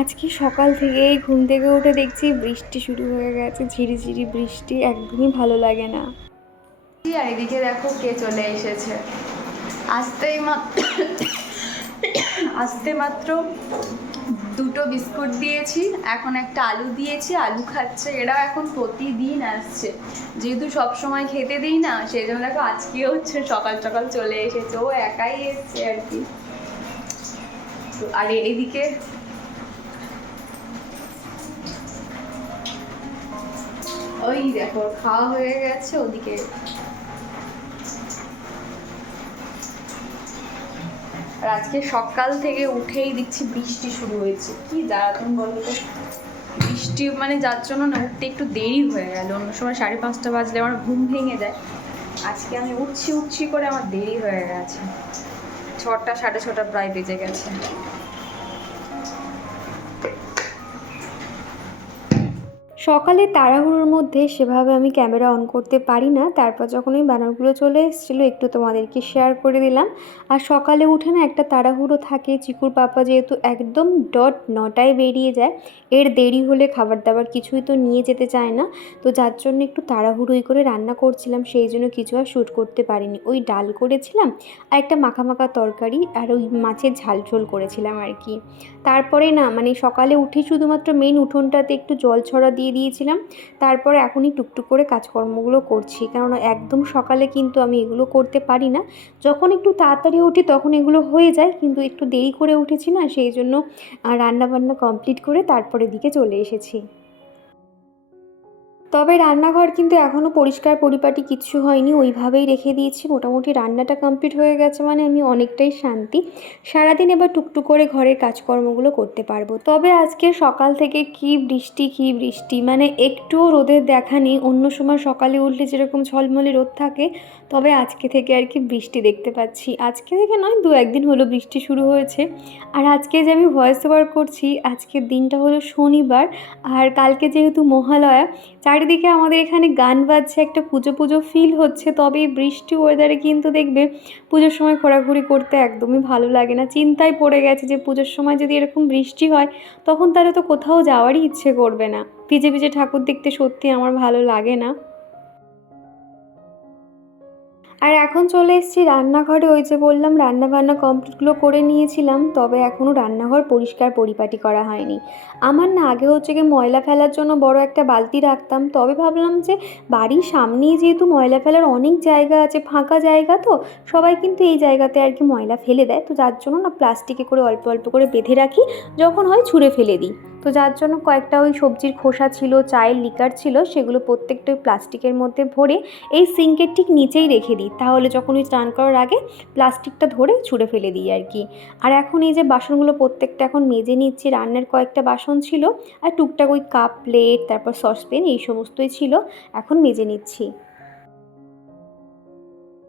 আজকে সকাল থেকেই ঘুম থেকে উঠে দেখছি বৃষ্টি শুরু হয়ে গেছে, ঝিরিঝিরি বৃষ্টি, একদমই ভালো লাগে না। আর এদিকে দেখো কে চলে এসেছে। আসতেই আসতে মাত্র দুটো বিস্কুট দিয়েছি, এখন একটা আলু দিয়েছি, আলু খাচ্ছে, এরাও এখন প্রতিদিন আসছে। যেহেতু সব সময় খেতে দিই না, সেই জন্য দেখো আজকেও হচ্ছে সকাল সকাল চলে এসেছে, ও একাই এসছে আর কি। আর এদিকে ওই দেখো, খাওয়া হয়ে গেছে, ওদিকে। আর আজকে সকাল থেকে উঠেই দেখছি বৃষ্টি শুরু হয়েছে। কি দাঁড়াতাম বলো তো। বৃষ্টি মানে যার জন্য না উঠতে একটু দেরি হয়ে গেল। অন্য সময় সাড়ে পাঁচটা বাজলে আমার ঘুম ভেঙে যায়। আজকে আমি উঠছি উঠছি করে আমার দেরি হয়ে গেছে। ছটা, সাড়ে ছটা প্রায় বেজে গেছে। সকালে তাড়াহুড়োর মধ্যে সেভাবে আমি ক্যামেরা অন করতে পারি না। তারপর যখন ওই বানরগুলো চলে এসেছিল, একটু তোমাদেরকে শেয়ার করে দিলাম। আর সকালে উঠে না একটা তাড়াহুড়ো থাকে। চিকুর পাপা যেহেতু একদম ডট নটায় বেরিয়ে যায়, এর দেরি হলে খাবার দাবার কিছুই তো নিয়ে যেতে চায় না। তো যার জন্য একটু তাড়াহুড়োই করে রান্না করছিলাম, সেই জন্য কিছু আর শ্যুট করতে পারিনি। ওই ডাল করেছিলাম আর একটা মাখা মাখা তরকারি আর ওই মাছের ঝাল ঝোল করেছিলাম আর কি। তারপরে না মানে সকালে উঠে শুধুমাত্র মেন উঠোনটাতে একটু জল ছড়া দিয়ে দিয়েছিলাম। তারপরে এখনই টুকটুক করে কাজকর্মগুলো করছি। কারণ একদম সকালে কিন্তু আমি এগুলো করতে পারি না। যখন একটু তাড়াতাড়ি উঠি তখন এগুলো হয়ে যায়, কিন্তু একটু দেরি করে উঠেছি না, সেই জন্য রান্নাবান্না কমপ্লিট করে তারপরে দিকে চলে এসেছি। তবে রান্নাঘর কিন্তু এখনও পরিষ্কার পরিপাটি কিচ্ছু হয়নি, ওইভাবেই রেখে দিয়েছি। মোটামুটি রান্নাটা কমপ্লিট হয়ে গেছে মানে আমি অনেকটাই শান্তি। সারাদিন এবার টুকটুক করে ঘরের কাজকর্মগুলো করতে পারব। তবে আজকে সকাল থেকে কি বৃষ্টি কি বৃষ্টি মানে একটুও রোদের দেখা নেই। অন্য সময় সকালে উঠলে যেরকম ঝলমলে রোদ থাকে, তবে আজকে থেকে আর কি বৃষ্টি দেখতে পাচ্ছি। আজকে থেকে নয়, দু একদিন হলো বৃষ্টি শুরু হয়েছে। আর আজকে যে আমি ভয়েস ওভার করছি, আজকের দিনটা হলো শনিবার। আর কালকে যেহেতু মহালয়া চারিদিকে আমাদের এখানে গান বাজছে, একটা পুজো পুজো ফিল হচ্ছে, তবে বৃষ্টি ওয়েদারে কিন্তু দেখবে পুজোর সময় ঘোরাঘুরি করতে একদমই ভালো লাগে না। চিন্তায় পড়ে গেছে যে পুজোর সময় যদি এরকম বৃষ্টি হয়, তখন তাহলে তো কোথাও যাওয়ারই ইচ্ছে করবে না। ভিজে ভিজে ঠাকুর দেখতে সত্যি আমার ভালো লাগে না। আর এখন চলে এসেছি রান্নাঘরে। ওই যে বললাম রান্না বান্না কমপ্লিটগুলো করে নিয়েছিলাম, তবে এখনও রান্নাঘর পরিষ্কার পরিপাটি করা হয়নি। আমার না আগে হচ্ছে গিয়ে ময়লা ফেলার জন্য বড় একটা বালতি রাখতাম, তবে ভাবলাম যে বাড়ির সামনেই যেহেতু ময়লা ফেলার অনেক জায়গা আছে, ফাঁকা জায়গা তো, সবাই কিন্তু এই জায়গাতে আর কি ময়লা ফেলে দেয়। তো যার জন্য না প্লাস্টিকে করে অল্প অল্প করে বেঁধে রাখি, যখন হয় ছুঁড়ে ফেলে দিই। তো যার জন্য কয়েকটা ওই সবজির খোসা ছিল, চায়ের লিকার ছিল, সেগুলো প্রত্যেকটা ওই প্লাস্টিকের মধ্যে ভরে এই সিঙ্কের ঠিক নিচেই রেখে দিই। তাহলে যখন ওই স্নান করার আগে প্লাস্টিকটা ধরে ছুঁড়ে ফেলে দিই আর কি। আর এখন এই যে বাসনগুলো প্রত্যেকটা এখন মেজে নিচ্ছি, রান্নার কয়েকটা বাসন ছিল, আর টুকটাক ওই কাপ, প্লেট, তারপর সসপেন এই সমস্তই ছিল, এখন মেজে নিচ্ছি।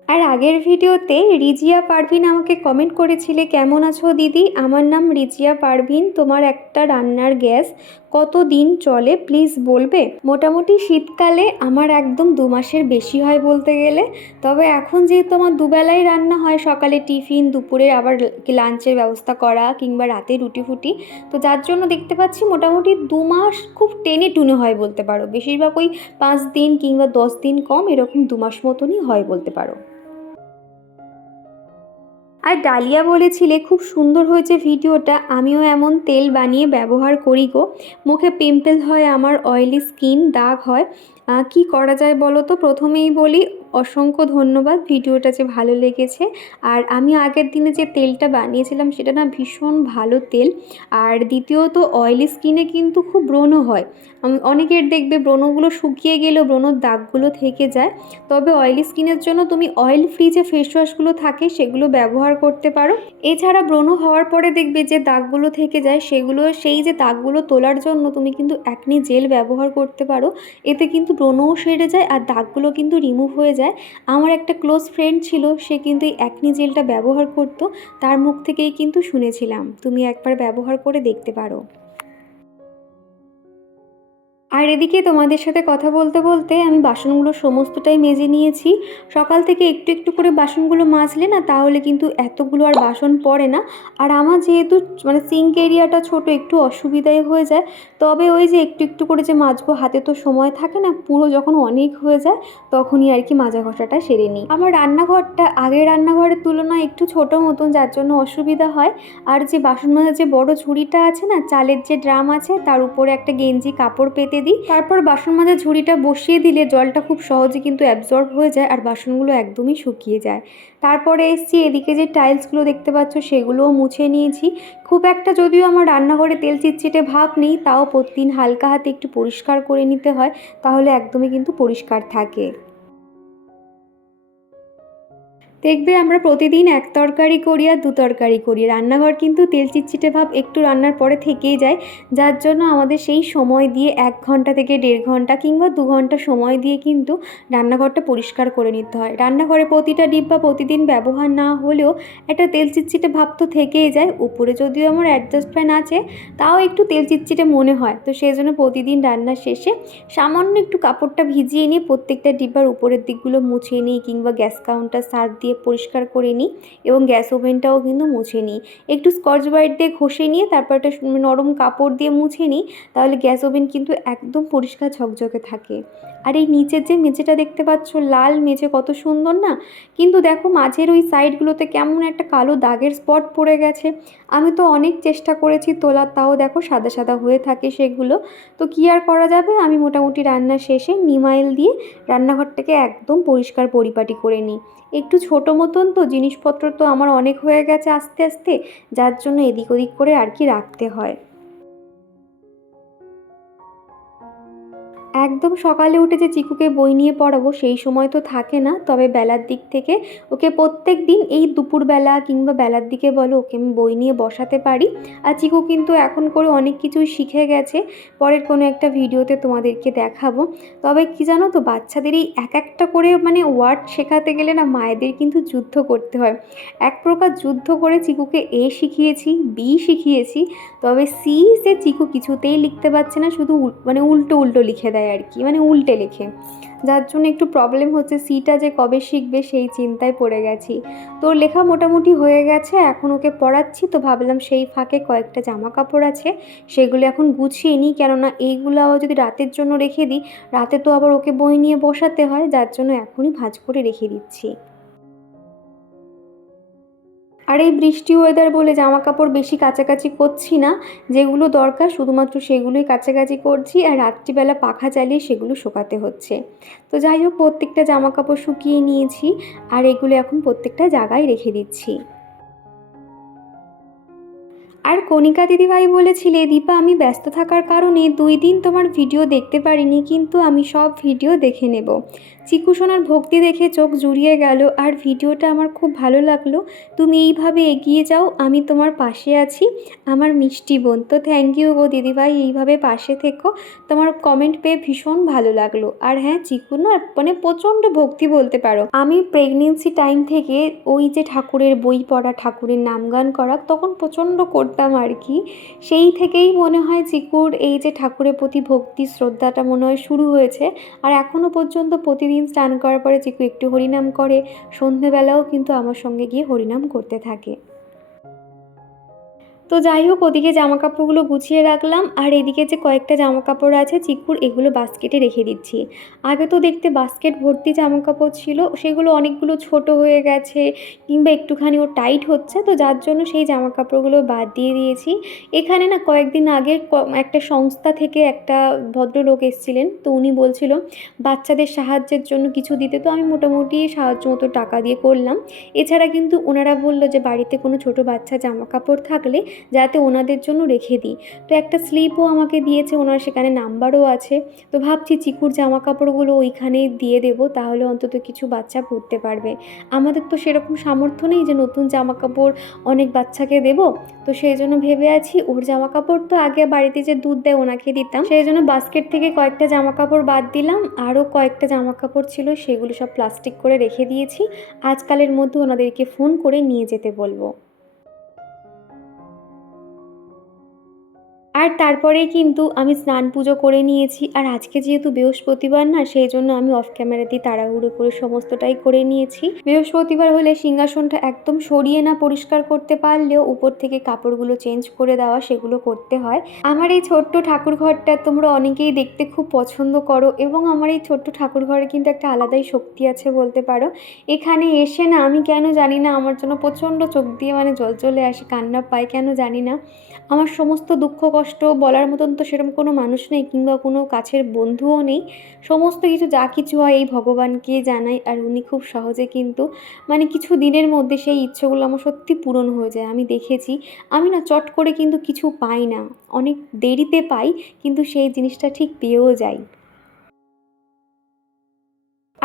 আর আগের ভিডিওতে রিজিয়া পারভিন আমাকে কমেন্ট করেছিলে, কেমন আছো দিদি? আমার নাম রিজিয়া পারভিন, তোমার একটা রান্নার গ্যাস কত দিন চলে প্লিজ বলবে? মোটামুটি শীতকালে আমার একদম দু মাসের বেশি হয় বলতে গেলে, তবে এখন যেহেতু আমার দুবেলাই রান্না হয়, সকালে টিফিন, দুপুরে আবার লাঞ্চের ব্যবস্থা করা কিংবা রাতে রুটি ফুটি, তো যার জন্য দেখতে পাচ্ছি মোটামুটি দু মাস খুব টেনে টুনে হয় বলতে পারো। বেশিরভাগ ওই পাঁচ দিন কিংবা দশ দিন কম এরকম দু মাস মতনই হয় বলতে পারো। আর ডালিয়া বলেছিলে, খুব সুন্দর হয়েছে ভিডিওটা, আমিও এমন তেল বানিয়ে ব্যবহার করি গো। মুখে পিম্পল হয়, আমার অয়েলি স্কিন দাগ হয়। কি করা যায় বলো তো? প্রথমেই বলি অসংখ্য ধন্যবাদ ভিডিওটা যে ভালো লেগেছে। আর আমি আগের দিনে যে তেলটা বানিয়েছিলাম সেটা না ভীষণ ভালো তেল। আর দ্বিতীয়ত অয়েলি স্কিনে কিন্তু খুব ব্রণ হয়। অনেকের দেখবে ব্রণগুলো শুকিয়ে গেলেও ব্রণর দাগগুলো থেকে যায়। তবে অয়েলি স্কিনের জন্য তুমি অয়েল ফ্রি যে ফেস ওয়াশগুলো থাকে সেগুলো ব্যবহার করতে পারো। এছাড়া ব্রণ হওয়ার পরে দেখবে যে দাগগুলো থেকে যায় সেগুলো, সেই যে দাগগুলো তোলার জন্য তুমি কিন্তু অ্যাকনি জেল ব্যবহার করতে পারো। এতে কিন্তু ব্রণও সেরে যায় আর দাগগুলো কিন্তু রিমুভ হয়ে যায়। আমার একটা ক্লোজ ফ্রেন্ড ছিল, সে কিন্তু এই অ্যাকনি জেলটা ব্যবহার করতো, তার মুখ থেকেই কিন্তু শুনেছিলাম। তুমি একবার ব্যবহার করে দেখতে পারো। আর এদিকে তোমাদের সাথে কথা বলতে বলতে আমি বাসনগুলো সমস্তটাই মেজে নিয়েছি। সকাল থেকে একটু একটু করে বাসনগুলো মাজলে না তাহলে কিন্তু এতগুলো আর বাসন পড়ে না। আর আমার যেহেতু মানে সিঙ্ক এরিয়াটা ছোট, একটু অসুবিধাই হয়ে যায়। তবে ওই যে একটু একটু করে যে মাজবো, হাতে তো সময় থাকে না, পুরো যখন অনেক হয়ে যায় তখনই আর কি মাজা ঘষাটা সেরে নিই। আমার রান্নাঘরটা আগের রান্নাঘরের তুলনায় একটু ছোট মতন, যার জন্য অসুবিধা হয়। আর যে বাসন মাজার যে বড় ঝুড়িটা আছে না, চালের যে ড্রাম আছে, তার উপরে একটা গেঞ্জি কাপড় পেতে দিই। তারপর বাসন মাজার ঝুড়িটা বসিয়ে দিলে জলটা খুব সহজে কিন্তু অ্যাবজর্ব হয়ে যায় আর বাসনগুলো একদমই শুকিয়ে যায়। তারপরে এসছি, এদিকে যে টাইলসগুলো দেখতে পাচ্ছ সেগুলোও মুছে নিয়েছি। খুব একটা যদিও আমার রান্নাঘরে তেল চিটচিটে ভাব নেই, তাও প্রতিদিন হালকা হাতে একটু পরিষ্কার করে নিতে হয়, তাহলে একদমই কিন্তু পরিষ্কার থাকে। দেখবে আমরা প্রতিদিন এক তরকারি করি আর দু তরকারি করি। রান্নাঘর কিন্তু তেল চিটচিটে ভাব একটু রান্নার পরে থেকেই যায়। যার জন্য আমাদের সেই সময় দিয়ে এক ঘণ্টা থেকে দেড় ঘণ্টা কিংবা দু ঘণ্টা সময় দিয়ে কিন্তু রান্নাঘরটা পরিষ্কার করে নিতে হয়। রান্নাঘরে প্রতিটা ডিব্বা প্রতিদিন ব্যবহার না হলেও একটা তেল চিটচিটে ভাব তো থেকেই যায়। উপরে যদিও আমার অ্যাডজাস্ট ফ্যান আছে, তাও একটু তেল চিটচিটে মনে হয়। তো সেই জন্য প্রতিদিন রান্নার শেষে সামান্য একটু কাপড়টা ভিজিয়ে নিয়ে প্রত্যেকটা ডিব্বার উপরের দিকগুলো মুছে নিই কিংবা গ্যাস কাউন্টার সার্ফ দিয়ে পরিষ্কার করে নিই এবং গ্যাস ওভেনটাও কিন্তু মুছে নিই। একটু স্কচ ব্রাইট দিয়ে ঘষে নিয়ে তারপর একটা নরম কাপড় দিয়ে মুছে নিই, তাহলে গ্যাস ওভেন কিন্তু একদম পরিষ্কার ঝকঝকে থাকে। আর এই নিচের যে মেঝেটা দেখতে পাচ্ছ, লাল মেঝে কত সুন্দর না? কিন্তু দেখো মাঝের ওই সাইডগুলোতে কেমন একটা কালো দাগের স্পট পড়ে গেছে। আমি তো অনেক চেষ্টা করেছি তোলার, তাও দেখো সাদা সাদা হয়ে থাকে সেগুলো। তো কী আর করা যাবে? আমি মোটামুটি রান্না শেষে নিমাইল দিয়ে রান্নাঘরটাকে একদম পরিষ্কার পরিপাটি করে নিই। একটু ছোটো মতন তো, জিনিসপত্র তো আমার অনেক হয়ে গেছে আস্তে আস্তে, যার জন্য এদিক ওদিক করে আর কি রাখতে হয়। একদম সকালে উঠে যে চিকুকে বই নিয়ে পড়াবো সেই সময় তো থাকে না। তবে বেলার দিক থেকে ওকে প্রত্যেক দিন এই দুপুরবেলা কিংবা বেলার দিকে বলো ওকে আমি বই নিয়ে বসাতে পারি। আর চিকু কিন্তু এখন করে অনেক কিছুই শিখে গেছে। পরের কোনো একটা ভিডিওতে তোমাদেরকে দেখাবো। তবে কি জানো তো, বাচ্চাদের এই এক একটা করে মানে ওয়ার্ড শেখাতে গেলে না মায়েদের কিন্তু যুদ্ধ করতে হয়। এক প্রকার যুদ্ধ করে চিকুকে এ শিখিয়েছি, বি শিখিয়েছি। তবে সি সে চিকু কিছুতেই লিখতে পারছে না, শুধু মানে উল্টো উল্টো লিখে দেয় আর কি মানে উল্টে লেখে। যার জন্য একটু প্রবলেম হচ্ছে সিটা যে কবে শিখবে সেই চিন্তায় পড়ে গেছি। তোর লেখা মোটামুটি হয়ে গেছে, এখন ওকে পড়াচ্ছি, তো ভাবলাম সেই ফাঁকে কয়েকটা জামা কাপড় আছে, সেগুলো এখন গুছিয়ে নিই, কেননা এইগুলো আবার যদি রাতের জন্য রেখে দিই, রাতে তো আবার ওকে বই নিয়ে বসাতে হয়, যার জন্য এখনই ভাঁজ করে রেখে দিচ্ছি। আর এই বৃষ্টি ওয়েদার বলে জামা কাপড় বেশি কাছাকাছি করছি না। যেগুলো দরকার শুধুমাত্র সেগুলোই কাছাকাছি করছি আর রাত্রিবেলা পাখা চালিয়ে সেগুলো শোকাতে হচ্ছে। তো যাই হোক, প্রত্যেকটা জামা কাপড় শুকিয়ে নিয়েছি আর এগুলো এখন প্রত্যেকটা জায়গায় রেখে দিচ্ছি। আর কণিকা দিদিভাই বলেছিলে, দীপা, আমি ব্যস্ত থাকার কারণে দুই দিন তোমার ভিডিও দেখতে পারিনি, কিন্তু আমি সব ভিডিও দেখে নেব। চিকু সোনার ভক্তি দেখে চোখ জুড়িয়ে গেল, আর ভিডিওটা আমার খুব ভালো লাগল। তুমি এইভাবে এগিয়ে যাও, আমি তোমার পাশে আছি, আমার মিষ্টি বোন। তো থ্যাংক ইউ গো দিদিভাই, এইভাবে পাশে থেকো। তোমার কমেন্ট পেয়ে ভীষণ ভালো লাগল। আর হ্যাঁ চিকু না মানে প্রচণ্ড ভক্তি বলতে পারো। আমি প্রেগনেন্সি টাইম থেকে ওই যে ঠাকুরের বই পড়া, ঠাকুরের নাম গান করা, তখন প্রচণ্ড করতাম আর কি। সেই থেকেই মনে হয় চিকুর এই যে ঠাকুরের প্রতি ভক্তি শ্রদ্ধাটা মনে হয় শুরু হয়েছে। আর এখনও পর্যন্ত প্রতিদিন স্নান করার পরে চিকু একটু হরিনাম করে। সন্ধেবেলাও কিন্তু আমার সঙ্গে গিয়ে হরিনাম করতে থাকে। তো যাই হোক, ওদিকে জামা কাপড়গুলো গুছিয়ে রাখলাম আর এদিকে যে কয়েকটা জামা কাপড় আছে, চিকুর, এগুলো বাস্কেটে রেখে দিচ্ছি। আগে তো দেখতে বাস্কেট ভর্তি জামা কাপড় ছিল, সেগুলো অনেকগুলো ছোট হয়ে গেছে কিংবা একটুখানি ও টাইট হচ্ছে, তো যার জন্য সেই জামা কাপড়গুলো বাদ দিয়ে দিয়েছি। এখানে না কয়েকদিন আগে একটা সংস্থা থেকে একটা ভদ্রলোক এসেছিলেন, তো উনি বলছিল, বাচ্চাদের সাহায্যের জন্য কিছু দিতে তো আমি মোটামুটি সাহায্য মতো টাকা দিয়ে করলাম। এছাড়া কিন্তু ওনারা বলল যে, বাড়িতে কোনো ছোট বাচ্চা জামা কাপড় থাকলে যাতে ওনাদের জন্য রেখে দিই। তো একটা স্লিপও আমাকে দিয়েছে, ওনার সেখানে নাম্বারও আছে। তো ভাবছি চিকুর জামা কাপড়গুলো ওইখানেই দিয়ে দেবো, তাহলে অন্তত কিছু বাচ্চা পরতে পারবে। আমাদের তো সেরকম সামর্থ্য নেই যে নতুন জামা কাপড় অনেক বাচ্চাকে দেব। তো সেই জন্য ভেবে আছি, ওর জামা কাপড় তো আগে বাড়িতে যে দুধ দেয় ওনাকে দিতাম। সেই জন্য বাস্কেট থেকে কয়েকটা জামা কাপড় বাদ দিলাম। আরও কয়েকটা জামা কাপড় ছিল, সেগুলো সব প্লাস্টিক করে রেখে দিয়েছি। আজকালের মধ্যে ওনাদেরকে ফোন করে নিয়ে যেতে বলব। আর তারপরে কিন্তু আমি স্নান পুজো করে নিয়েছি। আর আজকে যেহেতু বৃহস্পতিবার না, সেই জন্য আমি অফ ক্যামেরাতেই তাড়াহুড়ো করে সমস্তটাই করে নিয়েছি। বৃহস্পতিবার হলে সিংহাসনটা একদম সরিয়ে না পরিষ্কার করতে পারলেও উপর থেকে কাপড়গুলো চেঞ্জ করে দেওয়া সেগুলো করতে হয়। আমার এই ছোট্ট ঠাকুর ঘরটা তোমরা অনেকেই দেখতে খুব পছন্দ করো এবং আমার এই ছোট্ট ঠাকুর ঘরে কিন্তু একটা আলাদাই শক্তি আছে বলতে পারো। এখানে এসে না আমি কেন জানি না, আমার জন্য প্রচণ্ড চোখ দিয়ে মানে জল চলে আসে, কান্না পায়, কেন জানি না। আমার সমস্ত দুঃখ কষ্ট বলার মতন তো সেরকম কোনো মানুষ নেই কিংবা কোনো কাছের বন্ধুও নেই। সমস্ত কিছু যা কিছু হয় এই ভগবানকে জানাই আর উনি খুব সহজে কিন্তু মানে কিছু দিনের মধ্যে সেই ইচ্ছেগুলো আমার সত্যি পূরণ হয়ে যায়। আমি দেখেছি, আমি না চট করে কিন্তু কিছু পাই না। অনেক দেরিতে পাই, কিন্তু সেই জিনিসটা ঠিক পেয়েও যাই।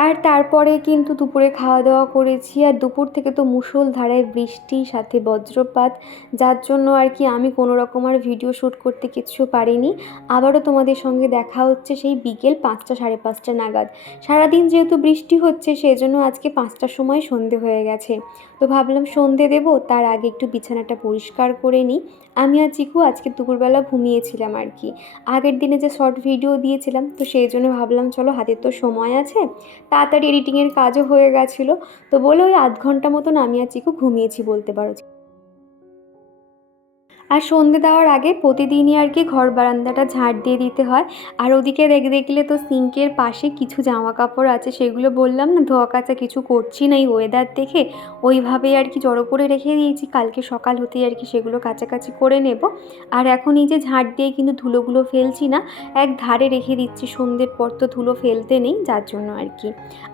আর তারপরে কিন্তু দুপুরে খাওয়া দাওয়া করেছি। আর দুপুর থেকে তো মুষলধারায় বৃষ্টি, সাথে বজ্রপাত, যার জন্য আর কি আমি কোনো রকম আর ভিডিও শ্যুট করতে কিচ্ছু পারিনি। আবারও তোমাদের সঙ্গে দেখা হচ্ছে সেই বিকেল পাঁচটা, সাড়ে পাঁচটা নাগাদ। সারাদিন যেহেতু বৃষ্টি হচ্ছে সেই জন্য আজকে পাঁচটার সময় সন্ধে হয়ে গেছে। তো ভাবলাম সন্ধে দেবো, তার আগে একটু বিছানাটা পরিষ্কার করে নিই। আমি আর চিকু আজকে দুপুরবেলা ঘুমিয়েছিলাম আর কি। আগের দিনে যে শর্ট ভিডিও দিয়েছিলাম, তো সেই জন্য ভাবলাম, চলো হাতে তো সময় আছে তাড়াতাড়ি এডিটিংয়ের কাজও হয়ে গেছিল। তো বলে ওই আধ ঘণ্টা মতন আমি আর চিকু ঘুমিয়েছি বলতে পারো। আর সন্ধে দেওয়ার আগে প্রতিদিনই আর কি ঘর বারান্দাটা ঝাড় দিয়ে দিতে হয়। আর ওদিকে দেখ, দেখলে তো সিঙ্কের পাশে কিছু জামা কাপড় আছে, সেগুলো বললাম না ধোয়া কাচা কিছু করছি না এই ওয়েদার দেখে। ওইভাবেই আর কি জড়ো করে রেখে দিয়েছি, কালকে সকাল হতেই আর কি সেগুলো কাছাকাছি করে নেব। আর এখন এই যে ঝাড় দিয়ে কিন্তু ধুলোগুলো ফেলছি না, এক ধারে রেখে দিচ্ছি, সন্ধ্যের পর তো ধুলো ফেলতে নেই, যার জন্য আর কি।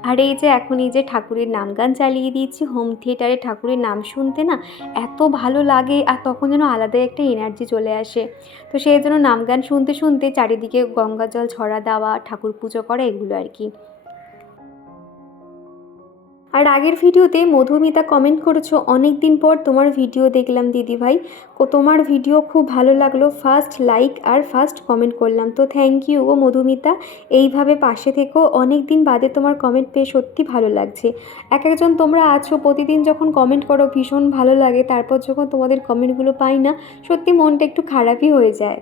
আর এই যে এখন এই যে ঠাকুরের নাম গান চালিয়ে দিয়েছি হোম থিয়েটারে ঠাকুরের নাম শুনতে না এত ভালো লাগে, আর তখন যেন আলাদাই একটা এনার্জি চলে আসে। তো সেই জন্য নাম গান শুনতে শুনতে চারিদিকে গঙ্গা জল ছড়া দেওয়া, ঠাকুর পুজো করা, এগুলো আর কি। আর আগের ভিডিওতে মধুমিতা কমেন্ট করেছ অনেক দিন পর তোমার ভিডিও দেখলাম দিদিভাই। ও তোমার ভিডিও খুব ভালো লাগল ফার্স্ট লাইক আর ফার্স্ট কমেন্ট করলাম। তো থ্যাংক ইউ ও মধুমিতা, এইভাবে পাশে থেকেও অনেক দিন বাদে তোমার কমেন্ট পেয়ে সত্যি ভালো লাগছে। এক একজন তোমরা আছো, প্রতিদিন যখন কমেন্ট করো, ভীষণ ভালো লাগে, তারপর যখন তোমাদের কমেন্টগুলো পাই না, সত্যি মনটা একটু খারাপই হয়ে যায়।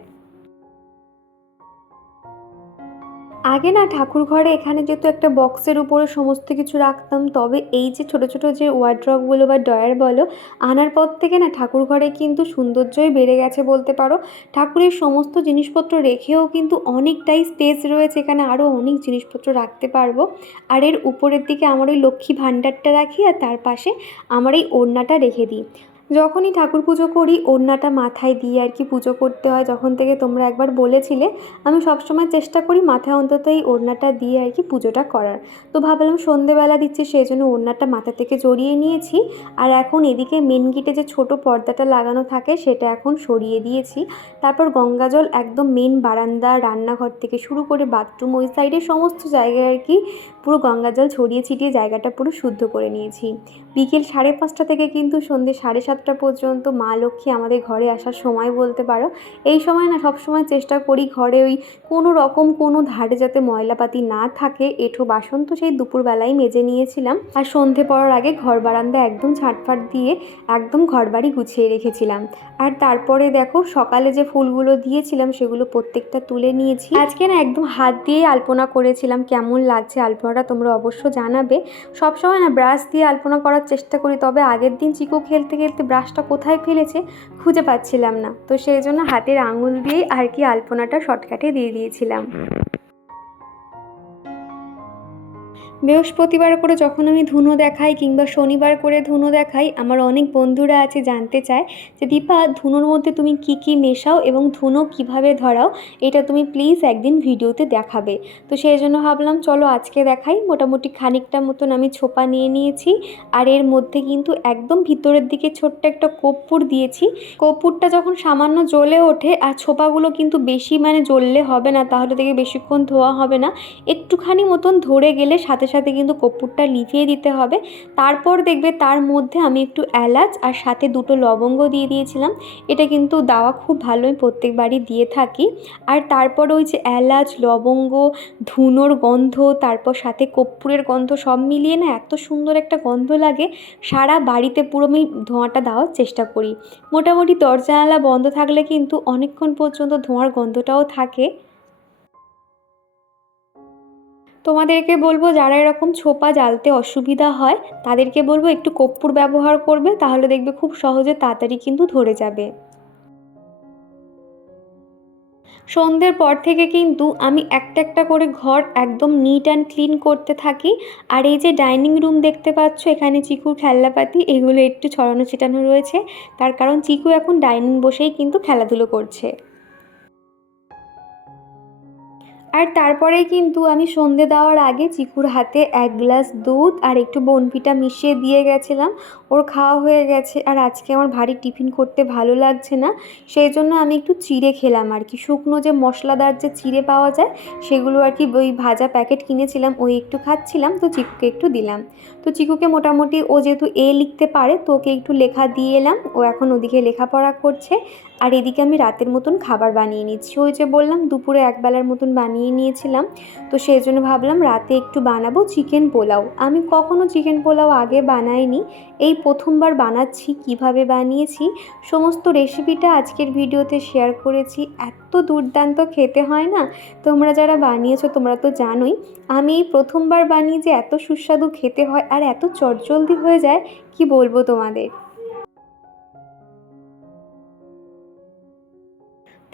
আগে না ঠাকুর ঘরে এখানে যেহেতু একটা বক্সের উপরে সমস্ত কিছু রাখতাম, তবে এই যে ছোট ছোট যে ওয়ার্ড্রপগুলো বা ডয়ার বলো, আনার পর থেকে না ঠাকুর ঘরে কিন্তু সৌন্দর্যই বেড়ে গেছে বলতে পারো। ঠাকুরের সমস্ত জিনিসপত্র রেখেও কিন্তু অনেকটাই স্পেস রয়েছে, এখানে আরও অনেক জিনিসপত্র রাখতে পারব। আর এর উপরের দিকে আমার ওই লক্ষ্মী ভাণ্ডারটা রাখি আর তার পাশে আমার এই ওড়নাটা রেখে দিই। যখনই ঠাকুর পুজো করি, ওড়নাটা মাথায় দিয়ে আর কি পুজো করতে হয়। যখন থেকে তোমরা একবার বলেছিলে, আমি সবসময় চেষ্টা করি মাথায় অন্তত এই ওড়নাটা দিয়ে আর কি পুজোটা করার। তো ভাবলাম সন্ধেবেলা দিচ্ছি, সেই জন্য ওড়নাটা মাথা থেকে জড়িয়ে নিয়েছি। আর এখন এদিকে মেন গেটে যে ছোট পর্দাটা লাগানো থাকে, সেটা এখন সরিয়ে দিয়েছি। তারপর গঙ্গা জল একদম মেন বারান্দা, রান্নাঘর থেকে শুরু করে বাথরুম ওই সাইডে সমস্ত জায়গায় আর কি পুরো গঙ্গা জল ছড়িয়ে ছিটিয়ে জায়গাটা পুরো শুদ্ধ করে নিয়েছি। বিকেল সাড়ে পাঁচটা থেকে কিন্তু সন্ধ্যে সাড়ে সাতটা পর্যন্ত মা লক্ষ্মী আমাদের ঘরে আসার সময় বলতে পারো। এই সময় না সব সময় চেষ্টা করি ঘরে ওই কোনো রকম কোনো ধারে যাতে ময়লাপাতি না থাকে। এঁঠো বাসন তো সেই দুপুরবেলায় মেজে নিয়েছিলাম। আর সন্ধে পড়ার আগে ঘর বারান্দা একদম ছাটফাট দিয়ে একদম ঘর বাড়ি গুছিয়ে রেখেছিলাম। আর তারপরে দেখো সকালে যে ফুলগুলো দিয়েছিলাম সেগুলো প্রত্যেকটা তুলে নিয়েছি। আজকে না একদম হাত দিয়ে আলপনা করেছিলাম। কেমন লাগছে আলপনাটা তোমরা অবশ্য জানাবে। সবসময় না ব্রাশ দিয়ে আলপনা করার চেষ্টা করি, তবে আগের দিন চিকু খেলতে খেলতে ব্রাশটা কোথায় ফেলেছে খুঁজে পাচ্ছিলাম না। তো সেই জন্য হাতের আঙুল দিয়েই আর কি আলপনাটা শর্টকাটে দিয়ে দিয়েছিলাম। বৃহস্পতিবার করে যখন আমি ধুনো দেখাই কিংবা শনিবার করে ধুনো দেখাই, আমার অনেক বন্ধুরা আছে জানতে চায় যে, দীপা, ধুনোর মধ্যে তুমি কি কি মেশাও এবং ধুনো কীভাবে ধরাও? এটা তুমি প্লিজ একদিন ভিডিওতে দেখাবে। তো সেই জন্য ভাবলাম, চলো আজকে দেখাই। মোটামুটি খানিকটা মতন আমি ছোপা নিয়ে নিয়েছি আর এর মধ্যে কিন্তু একদম ভিতরের দিকে ছোট্ট একটা কর্পূর দিয়েছি। কর্পূরটা যখন সামান্য জ্বলে ওঠে আর ছোপাগুলো কিন্তু বেশি মানে জ্বললে হবে না, তাহলে থেকে বেশিক্ষণ ধোয়া হবে না। একটুখানি মতন ধরে গেলে সাথে সাথে কিন্তু কর্পূরটা লিভিয়ে দিতে হবে। তারপর দেখবে তার মধ্যে আমি একটু এলাচ আর সাথে দুটো লবঙ্গ দিয়ে দিয়েছিলাম। এটা কিন্তু দাওয়া খুব ভালোই প্রত্যেকবারই দিয়ে থাকি। আর তারপর ওই যে এলাচ, লবঙ্গ, ধুনোর গন্ধ, তারপর সাথে কর্পূরের গন্ধ সব মিলিয়ে না এত সুন্দর একটা গন্ধ লাগে। সারা বাড়িতে পুরো আমি ধোঁয়াটা দেওয়ার চেষ্টা করি। মোটামুটি দরজা জানালা বন্ধ থাকলে কিন্তু অনেকক্ষণ পর্যন্ত ধোঁয়ার গন্ধটাও থাকে। তোমাদেরকে বলব, যারা এরকম ছোপা জ্বালতে অসুবিধা হয়, তাদেরকে বলব একটু কর্পূর ব্যবহার করবে, তাহলে দেখবে খুব সহজে তাড়াতাড়ি কিন্তু ধরে যাবে। সন্ধ্যের পর থেকে কিন্তু আমি একটা একটা করে ঘর একদম নিট অ্যান্ড ক্লিন করতে থাকি। আর এই যে ডাইনিং রুম দেখতে পাচ্ছ, এখানে চিকুর খেলনাপাতি, এগুলো একটু ছড়ানো ছিটানো রয়েছে। তার কারণ চিকু এখন ডাইনিং বসেই কিন্তু খেলাধুলো করছে। আর তারপরে কিন্তু আমি সন্ধে দেওয়ার আগে চিকুর হাতে এক গ্লাস দুধ আর একটু বনপিটা মিশিয়ে দিয়ে গেছিলাম। ওর খাওয়া হয়ে গেছে আর আজকে আমার ভারী টিফিন করতে ভালো লাগছে না। সেই জন্য আমি একটু চিড়ে খেলাম আর কি। শুকনো যে মশলাদার যে চিড়ে পাওয়া যায়, সেগুলো আর কি ওই ভাজা প্যাকেট কিনেছিলাম, ওই একটু খাচ্ছিলাম, তো চিকুকে একটু দিলাম। তো চিকুকে মোটামুটি ও যেহেতু এ লিখতে পারে, তো ওকে একটু লেখা দিয়ে এলাম। ও এখন ওদিকে লেখাপড়া করছে। আর এদিকে আমি রাতের মতন খাবার বানিয়ে নিচ্ছি। ওই যে বললাম, দুপুরে একবেলার মতন বানিয়ে নিয়েছিলাম। তো সেই জন্য ভাবলাম রাতে একটু বানাবো চিকেন পোলাও। আমি কখনো চিকেন পোলাও আগে বানাইনি। এই প্রথমবার বানাচ্ছি, কীভাবে বানিয়েছি, সমস্ত রেসিপিটা আজকের ভিডিওতে শেয়ার করেছি। এত দুর্দান্ত খেতে হয় না? তোমরা যারা বানিয়েছো তোমরা তো জানোই। আমি এই প্রথমবার বানিয়ে যে এত সুস্বাদু খেতে হয় আর এত চটজলদি হয়ে যায়, কি বলব তোমাদের?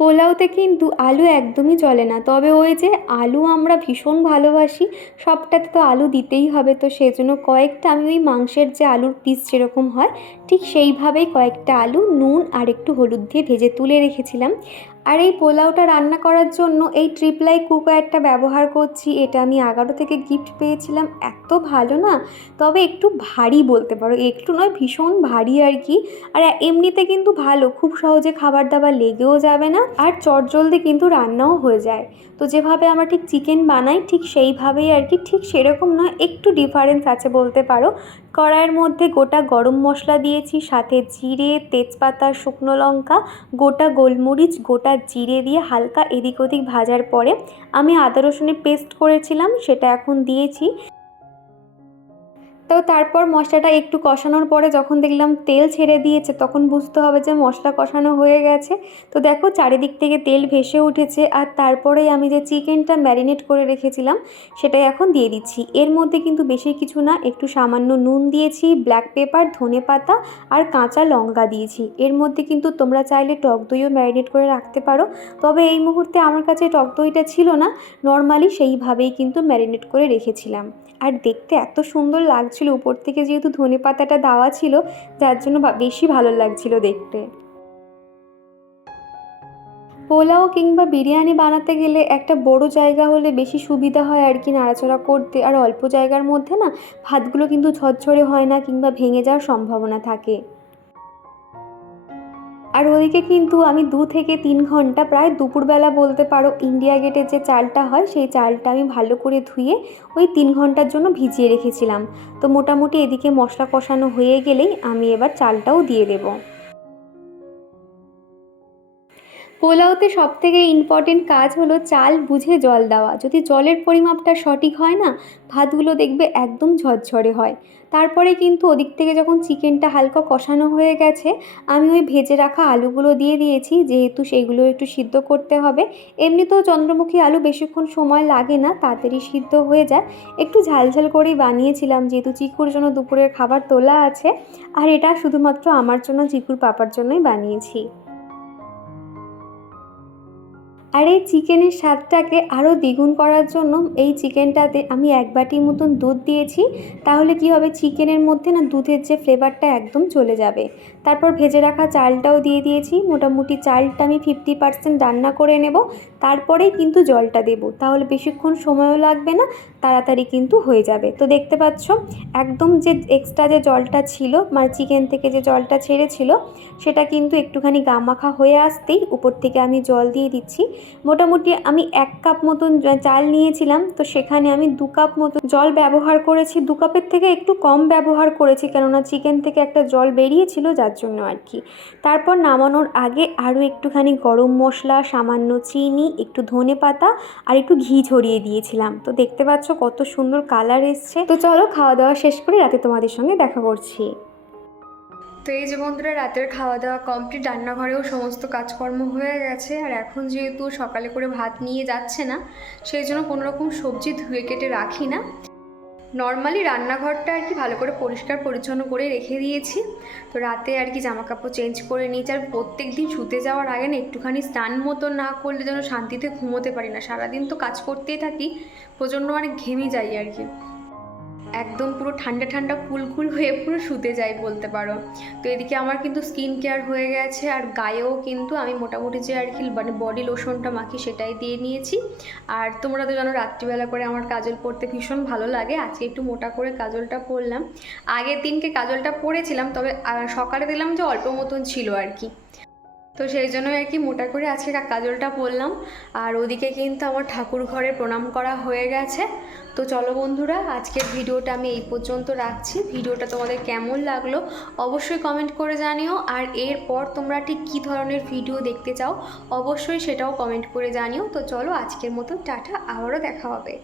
পোলাওতে কিন্তু আলু একদমই চলে না। তবে ওই যে আলু আমরা ভীষণ ভালোবাসি, সবটাতে তো আলু দিতেই হবে। তো সেজন্য কয়েকটা, আমি ওই মাংসের যে আলুর পিস যেরকম হয়, ঠিক সেইভাবেই কয়েকটা আলু, নুন আর একটু হলুদ দিয়ে ভেজে তুলে রেখেছিলাম। আর এই পোলাওটা রান্না করার জন্য এই ট্রিপলাই কুকারটা ব্যবহার করছি। এটা আমি এগারো থেকে গিফট পেয়েছিলাম। এত ভালো না? তবে একটু ভারী বলতে পারো। একটু নয়, ভীষণ ভারী আর কি। আর এমনিতে কিন্তু ভালো। খুব সহজে খাবার দাবার লেগেও যাবে না আর চটজলদি কিন্তু রান্নাও হয়ে যায়। তো যেভাবে আমরা ঠিক চিকেন বানাই, ঠিক সেইভাবেই আর কি। ঠিক সেরকম নয়, একটু ডিফারেন্স আছে বলতে পারো। কড়াইয়ের মধ্যে গোটা গরম মশলা দিয়েছি, সাথে জিরে, তেজপাতা, শুকনো লঙ্কা, গোটা গোলমরিচ, গোটা জিরে দিয়ে হালকা এদিক ওদিক ভাজার পরে আমি আদা রসুনের পেস্ট করেছিলাম, সেটা এখন দিয়েছি। তো তারপর মশলাটা একটু কষানোর পরে যখন দেখলাম তেল ছেড়ে দিয়েছে, তখন বুঝতে হবে যে মশলা কষানো হয়ে গেছে। তো দেখো চারিদিক থেকে তেল ভেসে উঠেছে আর তারপরেই আমি যে চিকেনটা ম্যারিনেট করে রেখেছিলাম, সেটাই এখন দিয়ে দিচ্ছি। এর মধ্যে কিন্তু বেশি কিছু না, একটু সামান্য নুন দিয়েছি, ব্ল্যাক পেপার, ধনে পাতা আর কাঁচা লঙ্কা দিয়েছি। এর মধ্যে কিন্তু তোমরা চাইলে টক দইও ম্যারিনেট করে রাখতে পারো। তবে এই মুহূর্তে আমার কাছে টক দইটা ছিল না, নর্মালি সেইভাবেই কিন্তু ম্যারিনেট করে রেখেছিলাম। আর দেখতে এত সুন্দর লাগছিল উপর থেকে যেহেতু ধনে পাতাটা দেওয়া ছিল, যার জন্য বেশি ভালো লাগছিল দেখতে। পোলাও কিংবা বিরিয়ানি বানাতে গেলে একটা বড় জায়গা হলে বেশি সুবিধা হয় আর কি, নাড়াচড়া করতে। আর অল্প জায়গার মধ্যে না, ভাতগুলো কিন্তু ঝরঝরে হয় না কিংবা ভেঙে যাওয়ার সম্ভাবনা থাকে। আর ওদিকে কিন্তু আমি দু থেকে তিন ঘণ্টা প্রায় দুপুরবেলা বলতে পারো ইন্ডিয়া গেটের যে চালটা হয়, সেই চালটা আমি ভালো করে ধুয়ে ওই তিন ঘণ্টার জন্য ভিজিয়ে রেখেছিলাম। তো মোটামুটি এদিকে মশলা কষানো হয়ে গেলেই আমি এবার চালটাও দিয়ে দেবো। পোলাওতে সব থেকে ইম্পর্টেন্ট কাজ হলো চাল বুঝে জল দেওয়া। যদি জলের পরিমাপটা সঠিক হয় না, ভাতগুলো দেখবে একদম ঝরঝরে হয়। তারপরে কিন্তু ওদিক থেকে যখন চিকেনটা হালকা কষানো হয়ে গেছে, আমি ওই ভেজে রাখা আলুগুলো দিয়ে দিয়েছি, যেহেতু সেইগুলো একটু সিদ্ধ করতে হবে। এমনিতেও চন্দ্রমুখী আলু বেশিক্ষণ সময় লাগে না, তাড়াতাড়ি সিদ্ধ হয়ে যায়। একটু ঝালঝাল করেই বানিয়েছিলাম, যেহেতু চিকুর জন্য দুপুরের খাবার তোলা আছে। আর এটা শুধুমাত্র আমার জন্য, চিকুর পাপার জন্যই বানিয়েছি। আর এই চিকেনের স্বাদটাকে আরও দ্বিগুণ করার জন্য এই চিকেনটাতে আমি এক বাটির মতন দুধ দিয়েছি। তাহলে কি হবে? চিকেনের মধ্যে না দুধের যে ফ্লেভারটা একদম চলে যাবে। তারপর ভেজে রাখা চালটাও দিয়ে দিয়েছি। মোটামুটি চালটা আমি ফিফটি পার্সেন্ট রান্না করে নেব। তারপরেই কিন্তু জলটা দেব। তাহলে বেশিক্ষণ সময়ও লাগবে না। তাড়াতাড়ি কিন্তু হয়ে যাবে। তো দেখতে পাচ্ছ, একদম যে এক্সট্রা যে জলটা ছিল মানে চিকেন থেকে যে জলটা ছেড়েছিল, সেটা কিন্তু একটুখানি গামাখা হয়ে আসতেই উপর থেকে আমি জল দিয়ে দিচ্ছি। মোটামুটি আমি এক কাপ মতন চাল নিয়েছিলাম, তো সেখানে আমি দু কাপ মতন জল ব্যবহার করেছি। দু কাপের থেকে একটু কম ব্যবহার করেছি, কেননা চিকেন থেকে একটা জল বেরিয়েছিল, যার জন্য আর কি। তারপর নামানোর আগে আরও একটুখানি গরম মশলা, সামান্য চিনি, একটু ধনে পাতা আর একটু ঘি ছড়িয়ে দিয়েছিলাম। তো দেখতে পাচ্ছ কত সুন্দর কালার এসছে। তো চলো খাওয়া দাওয়া শেষ করে রাতে তোমাদের সঙ্গে দেখা করছি। তো এই যে বন্ধুরা, রাতের খাওয়া দাওয়া কমপ্লিট রান্নাঘরেও সমস্ত কাজকর্ম হয়ে গেছে। আর এখন যেহেতু সকালে করে ভাত নিয়ে যাচ্ছে না, সেই জন্য কোনোরকম সবজি ধুয়ে কেটে রাখি না। নর্মালি রান্নাঘরটা আর কি ভালো করে পরিষ্কার, পরিচ্ছন্ন করে রেখে দিয়েছি। তো রাতে আর কি জামা কাপড় চেঞ্জ করে নিয়েছি। আর প্রত্যেক দিন শুতে যাওয়ার আগে না একটুখানি স্নান মতো না করলে যেন শান্তিতে ঘুমোতে পারি না। সারাদিন তো কাজ করতেই থাকি, প্রচণ্ড মানে ঘেমে যাই আর কি। একদম পুরো ঠান্ডা ঠান্ডা কুলকুল হয়ে পুরো শুতে যাই বলতে পারো। তো এদিকে আমার কিন্তু স্কিন কেয়ার হয়ে গেছে আর গায়েও কিন্তু আমি মোটামুটি যে আর কি মানে বডি লোশনটা মাখি সেটাই দিয়ে নিয়েছি। আর তোমরা তো জানো রাত্রিবেলা করে আমার কাজল পরতে ভীষণ ভালো লাগে। আজকে একটু মোটা করে কাজলটা পরলাম। আগের দিনকে কাজলটা পরেছিলাম, তবে সকালে দিলাম যে অল্প মতন ছিল আর কি। তো সেই জন্যই আর কি মোটা করে আজকে কাজলটা পরলাম আর ওদিকে কিন্তু আমার ঠাকুর ঘরে প্রণাম করা হয়ে গেছে। তো চলো বন্ধুরা, আজকের ভিডিওটা আমি এই পর্যন্ত রাখছি। ভিডিওটা তোমাদের কেমন লাগল অবশ্যই কমেন্ট করে জানিও। আর এরপর তোমরা ঠিক কী ধরনের ভিডিও দেখতে চাও অবশ্যই সেটাও কমেন্ট করে জানিও। তো চলো আজকের মতো টাটা, আবারও দেখা হবে।